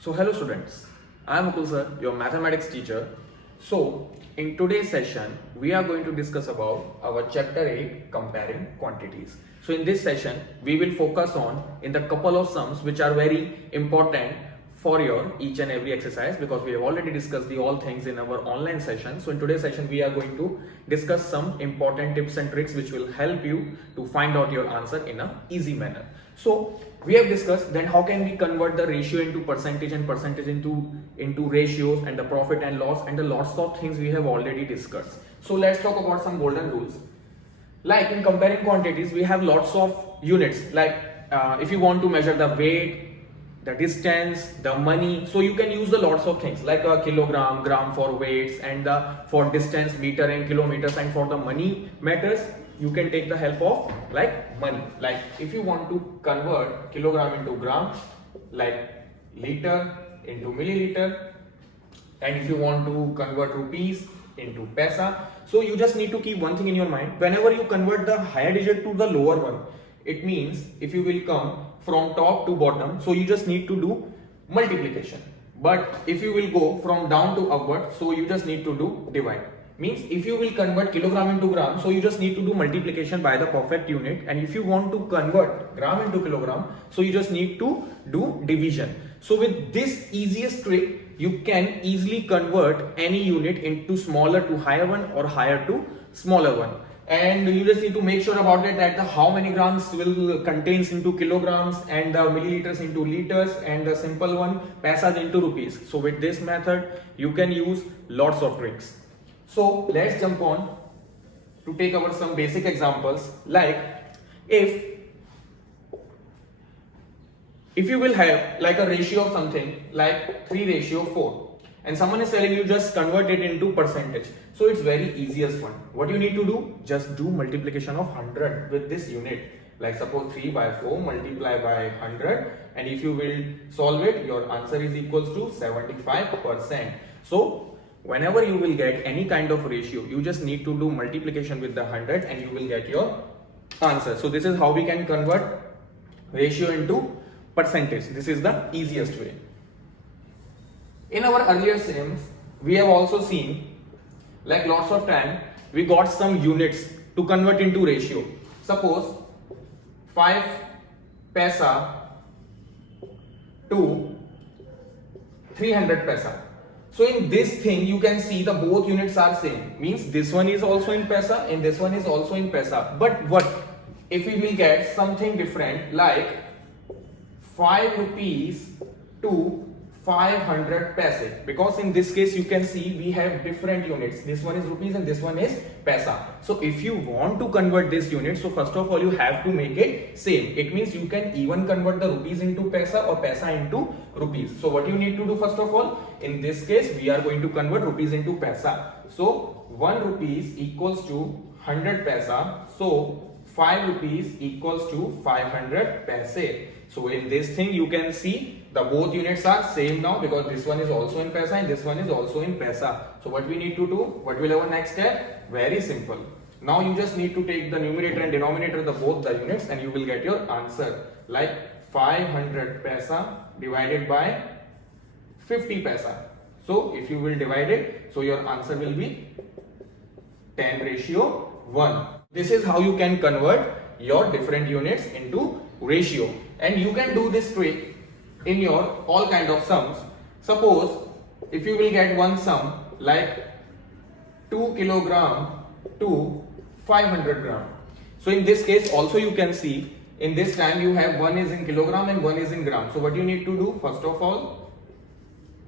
So hello students, I am Mukul sir, your mathematics teacher. So in today's session, we are going to discuss about our chapter 8 comparing quantities. So in this session, we will focus on in the couple of sums which are very important for your each and every exercise because we have already discussed the all things in our online session. So in today's session, we are going to discuss some important tips and tricks which will help you to find out your answer in a easy manner. So we have discussed then how can we convert the ratio into percentage and percentage into ratios and the profit and loss and the lots of things we have already discussed. So let's talk about some golden rules. Like in comparing quantities, we have lots of units. Like if you want to measure the weight, the distance, the money, so you can use the lots of things like a kilogram, gram for weights, and the for distance, meter and kilometers, and for the money matters you can take the help of like money. Like if you want to convert kilogram into gram, like liter into milliliter, and if you want to convert rupees into paisa, so you just need to keep one thing in your mind. Whenever you convert the higher digit to the lower one, it means if you will come from top to bottom, so you just need to do multiplication. But if you will go from down to upward, so you just need to do divide. Means if you will convert kilogram into gram, so you just need to do multiplication by the perfect unit, and if you want to convert gram into kilogram, so you just need to do division. So with this easiest trick, you can easily convert any unit into smaller to higher one or higher to smaller one. And you just need to make sure about it that the how many grams will contains into kilograms and the milliliters into liters and the simple one paisas into rupees. So with this method you can use lots of tricks. So let's jump on to take our some basic examples. Like if you will have like a ratio of something like 3:4 and someone is telling you just convert it into percentage, so it's very easiest one. What you need to do, just do multiplication of 100 with this unit. Like suppose 3/4 multiply by 100, and if you will solve it, your answer is equals to 75%. So whenever you will get any kind of ratio, you just need to do multiplication with the 100 and you will get your answer. So this is how we can convert ratio into percentage. This is the easiest way. In our earlier sums, we have also seen like lots of time we got some units to convert into ratio. Suppose 5 paisa to 300 paisa. So in this thing you can see the both units are same. Means this one is also in paisa and this one is also in paisa. But what if we will get something different like 5 rupees to 500 paise, because in this case you can see we have different units. This one is rupees and this one is paisa. So if you want to convert this unit, so first of all you have to make it same. It means you can even convert the rupees into paisa or paisa into rupees. So what you need to do first of all, in this case we are going to convert rupees into paisa. So 1 rupees equals to 100 paisa. So 5 rupees equals to 500 paise. So in this thing you can see the both units are same now because this one is also in paisa and this one is also in paisa. So what we need to do, what will our next step? Very simple. Now you just need to take the numerator and denominator of both the units and you will get your answer. Like 500 paisa divided by 50 paisa. So if you will divide it, so your answer will be 10:1. This is how you can convert your different units into ratio, and you can do this trick in your all kind of sums. Suppose if you will get one sum like 2 kilogram to 500 gram. So in this case also you can see in this time you have one is in kilogram and one is in gram. So what you need to do, first of all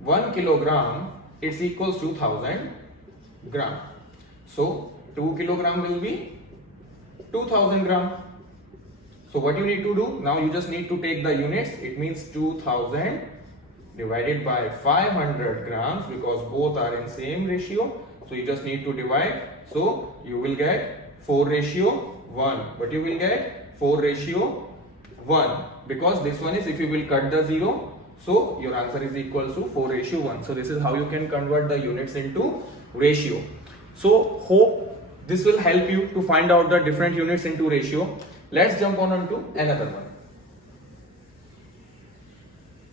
1 kilogram it's equals to 1000 gram. So 2 kilogram will be 2000 gram. So what you need to do, now you just need to take the units. It means 2000 divided by 500 grams because both are in same ratio. So you just need to divide. So you will get 4:1. What you will get? 4:1. Because this one is, if you will cut the 0, so your answer is equals to 4:1. So this is how you can convert the units into ratio. So hope this will help you to find out the different units into ratio. Let's jump on to another one.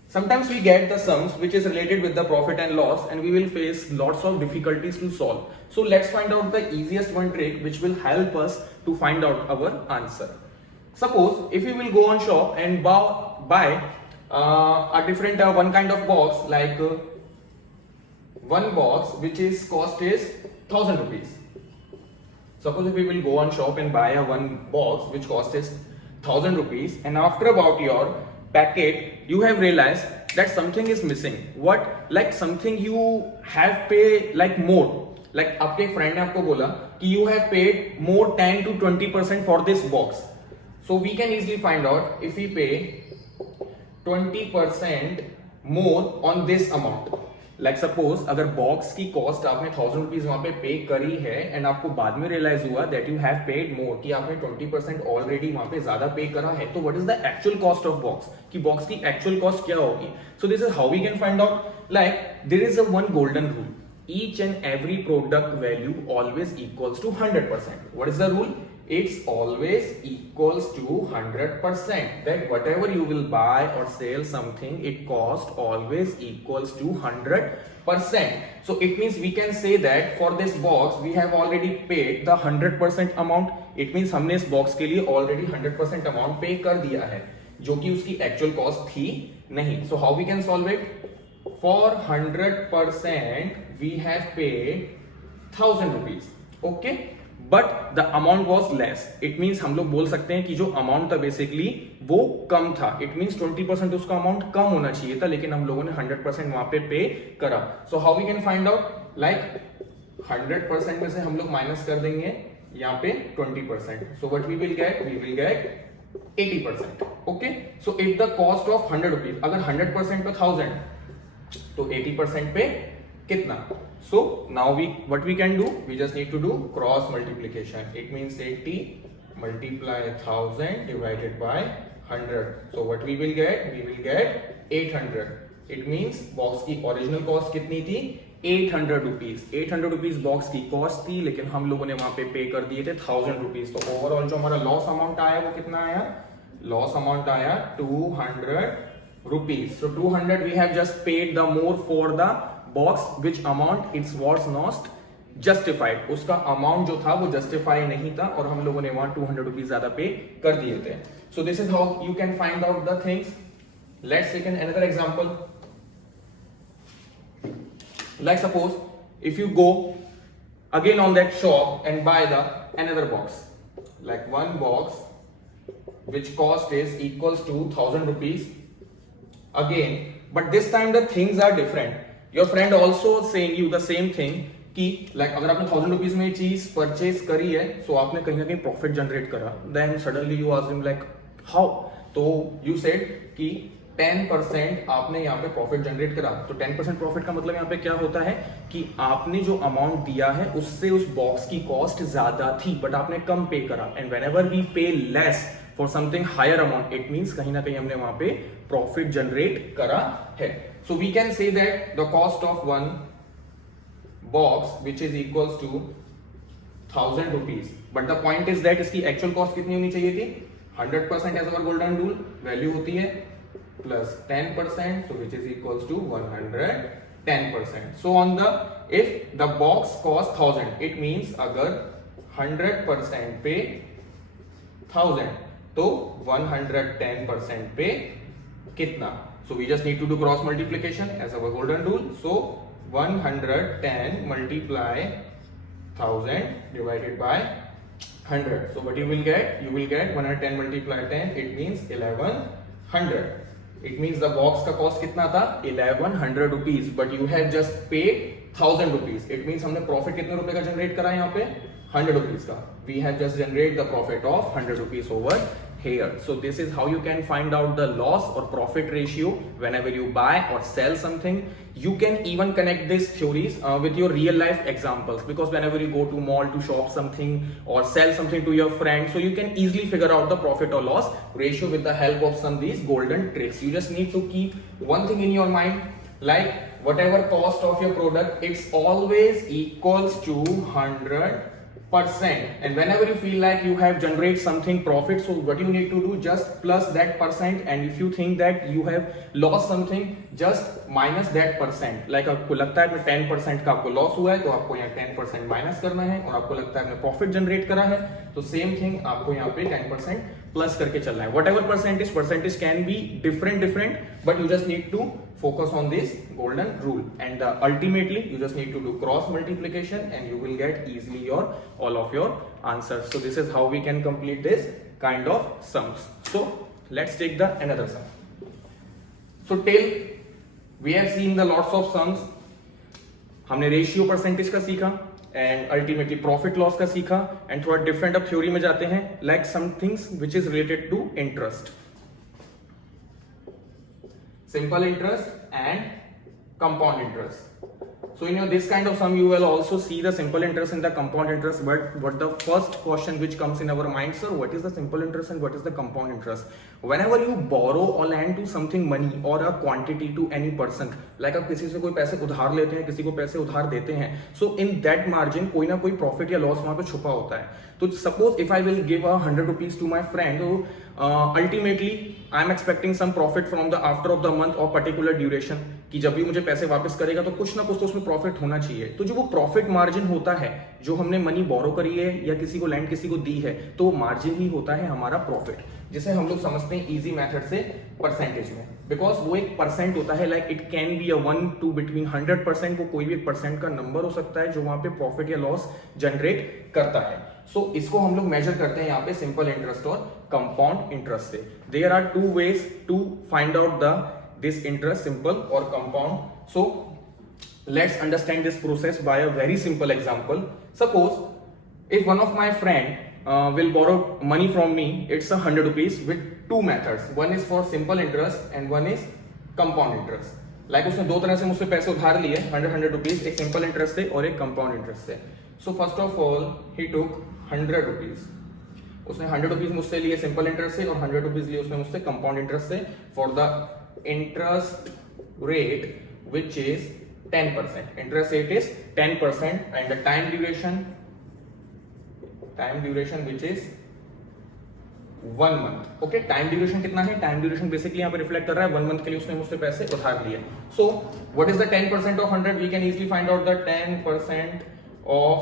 Sometimes we get the sums which is related with the profit and loss, and we will face lots of difficulties to solve. So let's find out the easiest one trick which will help us to find out our answer. Suppose if we will go on shop and buy a different one kind of box, like one box which is cost is 1000 rupees. Suppose if we will go on shop and buy a one box which cost is 1000 rupees, and after about your packet you have realized that something is missing. What? Like something you have paid like more. Like आपके friend ने आपको बोला कि you have paid more 10 to 20% for this box. So we can easily find out if we pay 20% more on this amount. Like suppose अगर box की cost आपने 1000 rupees वहां पे पे करी है, एंड आपको बाद में रियलाइज हुआ that you have paid more, कि आपने 20% ऑलरेडी वहां पे ज्यादा पे करा है, तो what is the actual cost of box, कि बॉक्स की एक्चुअल कॉस्ट क्या होगी. So this is how we can find out. Like there is a one golden rule, each and every product value always equals to 100%. What is the rule? It's always equals to 100%. That whatever you will buy or sell something, it cost always equals to 100%. So it means we can say that for this box we have already paid the 100% amount. It means हमने इस box के लिए already 100% amount pay कर दिया है, जो कि उसकी actual cost थी नहीं. So how we can solve it? For 100% we have paid 1000 rupees. Okay, but the amount was less. It means हम लोग बोल सकते हैं कि जो amount था basically वो कम था. It means 20% उसका amount कम होना चाहिए था, लेकिन हम लोगों ने 100% वहां पे पे करा. So how we can find out? Like 100% में से हम लोग माइनस कर देंगे यहाँ पे 20%. So what we will get? We will get 80%. Okay, so if the cost of 100 rupees, अगर 100% पे 1000, तो 80% पे कितना? So now what we can do? We just need to do cross multiplication. It means 80 multiply 1000 divided by 100. So what we will get? We will get 800. It means box की original cost कितनी थी? 800 rupees. 800 rupees box की cost थी, लेकिन हम लोगों ने वहां पे पे कर दिए थे 1000 rupees. तो ओवरऑल जो हमारा लॉस अमाउंट आया वो कितना आया? लॉस अमाउंट आया 200 rupees. So 200 we have just paid the more for the box, which amount it was not justified. उसका amount जो था वो justify नहीं था, और हम लोगों ने वहां 200 rupees ज्यादा पे कर दिए थे. So this is how you can find out the things. Let's take another example. Like suppose if you go again on that shop and buy the another box, like one box which cost is equals to 1000 rupees. Again, but this time the things are different. Your friend also saying you the same thing कि like अगर आपने 1000 rupees में चीज purchase करी है, सो आपने कहीं ना कहीं प्रॉफिट जनरेट करा, then suddenly you ask him like how, तो यू सेड कि 10% आपने यहाँ पे प्रॉफिट जनरेट करा. तो 10% प्रॉफिट का मतलब यहाँ पे क्या होता है कि आपने जो अमाउंट दिया है उससे उस बॉक्स की कॉस्ट ज्यादा थी, बट आपने कम पे करा. And whenever we pay less for something higher amount, it means कहीं ना कहीं हमने वहां पे प्रॉफिट जनरेट करा है. So we can say that the cost of one box which is equals to 1000 rupees, but the point is that इसकी actual cost कितनी होनी चाहिए थी? 100% as our golden rule. Value होती है plus 10%, so which is equals to 110%. So on the, if the box cost 1000, it means अगर 100% पे 1000, तो 110% पे कितना? So we just need to do cross multiplication as our golden rule. So 110 multiply 1000 divided by 100. So what you will get? You will get 110 multiply 10. It means 1100. It means the box का cost कितना था? 1100 rupees. But you have just paid 1000 rupees. It means हमने profit कितने रुपए का generate करा यहाँ पे? 100 rupees का. We have just generated the profit of 100 rupees over here. So this is how you can find out the loss or profit ratio whenever you buy or sell something. You can even connect these theories with your real life examples, because whenever you go to mall to shop something or sell something to your friend, so you can easily figure out the profit or loss ratio with the help of some these golden tricks. You just need to keep one thing in your mind, like whatever cost of your product, it's always equals to percent, and whenever you feel like you have generate something profit, so what you need to do, just plus that percent, and if you think that you have lost something, just minus that percent. like आपको लगता है 10% का आपको loss हुआ है तो आपको यहाँ 10% माइनस करना है, और आपको लगता है आपने प्रॉफिट जनरेट करा है तो सेम थिंग आपको यहाँ पे 10% प्लस करके चलना है. Whatever percentage can be different, but you just need to focus on this golden rule, and ultimately you just need to do cross multiplication and you will get easily your all of your answers. So this is how we can complete this kind of sums. So let's take the another sum. So till we have seen the lots of sums. हमने ratio percentage का सीखा and ultimately profit loss का सीखा, and थोड़ा different अब theory में जाते हैं, like some things which is related to interest, simple interest and compound interest. So in this kind of sum you will also see the simple interest and the compound interest, but what the first question which comes in our mind, sir, what is the simple interest and what is the compound interest? Whenever you borrow or lend to something money or a quantity to any person, like आप किसी से कोई पैसे उधार लेते हैं, किसी को पैसे उधार देते हैं, so in that margin कोई ना कोई प्रॉफिट या लॉस वहां पे छुपा होता है. तो suppose if I will give 100 rupees to my friend, ultimately I am expecting some profit from the after of the month और पर्टिकुलर ड्यूरेशन, कि जब भी मुझे पैसे वापस करेगा तो कुछ ना कुछ तो उसमें प्रॉफिट होना चाहिए. तो जो वो प्रॉफिट मार्जिन होता है, जो हमने मनी बोरो करी है या किसी को लैंड किसी को दी है, तो वो मार्जिन ही होता है हमारा प्रॉफिट, जिसे हम लोग समझते हैं इजी मेथड से परसेंटेज में, बिकॉज वो एक परसेंट होता है. Like it can be a 1 to between 100%, वो कोई भी एक परसेंट का नंबर हो सकता है जो वहां पे प्रॉफिट या लॉस जनरेट करता है. सो इसको हम लोग मेजर करते हैं यहाँ पे सिंपल इंटरेस्ट और कंपाउंड इंटरेस्ट से. There are two ways to find out the this interest, simple or compound. So let's understand this process by a very simple example. Suppose if one of my friend will borrow money from me, it's 100 rupees with two methods. One is for simple interest and one is compound interest. Like उसने दो तरह से मुझसे पैसे उधार लिए 100 rupees, एक simple interest से और एक compound interest से. So first of all he took 100 rupees. उसने 100 rupees मुझसे लिए simple interest से और 100 rupees लिए उसने मुझसे compound interest से for the interest rate which is 10%. Interest rate is 10% and the time duration which is 1 month. Okay, time duration कितना है? Time duration basically यहाँ पे reflect कर रहा है 1 month के लिए उसने मुझसे पैसे उधार लिए. So what is the 10% of 100? We can easily find out the 10% of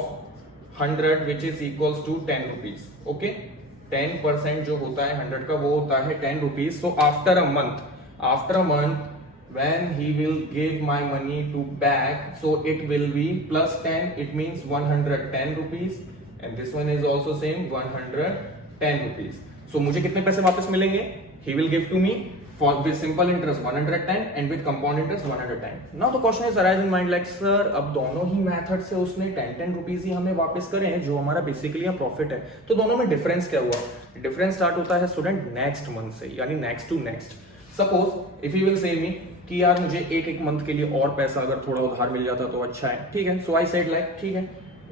100 which is equals to 10 rupees. Okay, 10% जो होता है 100 का वो होता है 10 rupees. So after a month when he will give my money to back, so it will be plus 10, it means 110 rupees, and this one is also same 110 rupees. So मुझे कितने पैसे वापस मिलेंगे? He will give to me for with simple interest 110 and with compound interest 110. Now the question is arise in mind like sir, अब दोनों ही method से उसने 10 rupees ही हमें वापस करे हैं जो हमारा बेसिकली यहाँ प्रॉफिट है, तो दोनों में डिफरेंस क्या हुआ? डिफरेंस स्टार्ट होता है स्टूडेंट नेक्स्ट मंथ से, यानी next to next. Suppose if you will say me कि यार मुझे एक मंथ के लिए और पैसा अगर थोड़ा उधार मिल जाता तो अच्छा है, ठीक है. सो आई सेड लाइक ठीक है,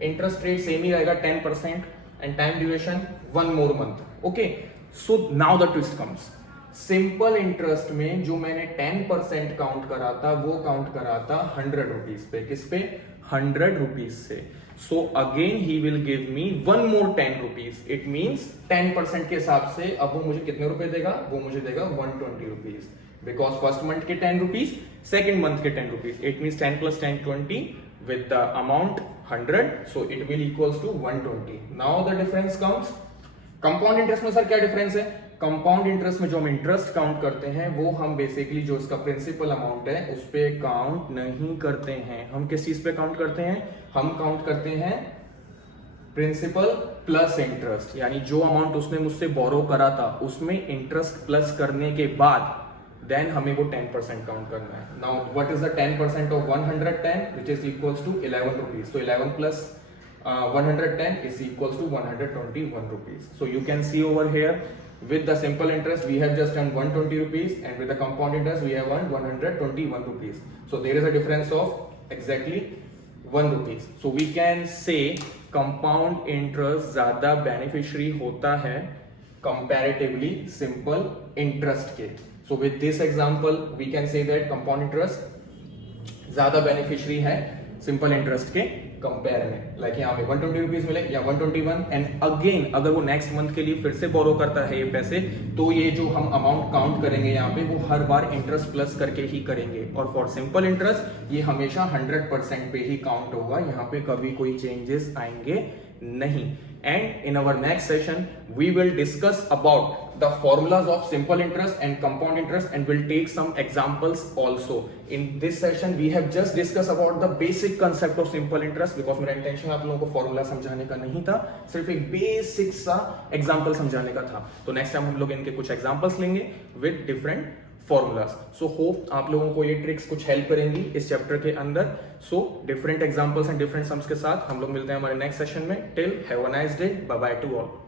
इंटरेस्ट रेट सेम ही रहेगा 10% and time duration 1 more month. Okay, so now the twist comes. Simple interest में जो मैंने 10% काउंट करा था वो काउंट करा था 100 रुपीज पे. किस पे? 100 रुपीज से. So again he will give me 1 more 10 rupees. It means 10% के हिसाब से अब वो मुझे कितने रुपए देगा? वो मुझे देगा 120 rupees. Because first month के 10 rupees, second month के 10 rupees. It means 10 plus 10 20 with the amount 100. So it will equals to 120. Now the difference comes. Compound interest में सर क्या डिफरेंस है? कंपाउंड इंटरेस्ट में जो हम इंटरेस्ट काउंट करते हैं वो हम बेसिकली जो इसका प्रिंसिपल अमाउंट है उस पे काउंट नहीं करते हैं. हम किस चीज पे काउंट करते हैं? हम काउंट करते हैं प्रिंसिपल प्लस इंटरेस्ट, यानी जो अमाउंट उसने मुझसे बोरो करा था उसमें इंटरेस्ट प्लस करने के बाद देन हमें वो 10% काउंट करना है. Now what is the 10% of 110 which is equals to 11 rupees. So 11 plus 110 is equals to 121 rupees. So you can see over here with the simple interest we have just earned 120 rupees and with the compound interest we have earned 121 rupees. So there is a difference of exactly 1 rupees. So we can say compound interest ज़्यादा beneficiary होता है comparatively simple interest के. So with this example we can say that compound interest ज़्यादा beneficiary है simple interest के compare में, like यहाँ पे 120 रुपीज मिले या 121, एंड अगेन अगर वो नेक्स्ट मंथ के लिए फिर से बोरो करता है ये पैसे, तो ये जो हम अमाउंट काउंट करेंगे यहाँ पे वो हर बार इंटरेस्ट प्लस करके ही करेंगे, और फॉर सिंपल इंटरेस्ट ये हमेशा 100% पे ही काउंट होगा, यहाँ पे कभी कोई चेंजेस आएंगे नहीं. And in our next session, we will discuss about the formulas of simple interest and compound interest, and we'll take some examples also. In this session, we have just discussed about the basic concept of simple interest, because मेरा intention आप लोगों को formula समझाने का नहीं था, सिर्फ एक basic सा example समझाने का था. तो next time हम लोग इनके कुछ examples लेंगे with different formulas. So hope आप लोगों को ये ट्रिक्स कुछ हेल्प करेंगी इस चैप्टर के अंदर. So different examples and different sums के साथ हम लोग मिलते हैं हमारे नेक्स्ट सेशन में. Till have a nice day. Bye bye to all.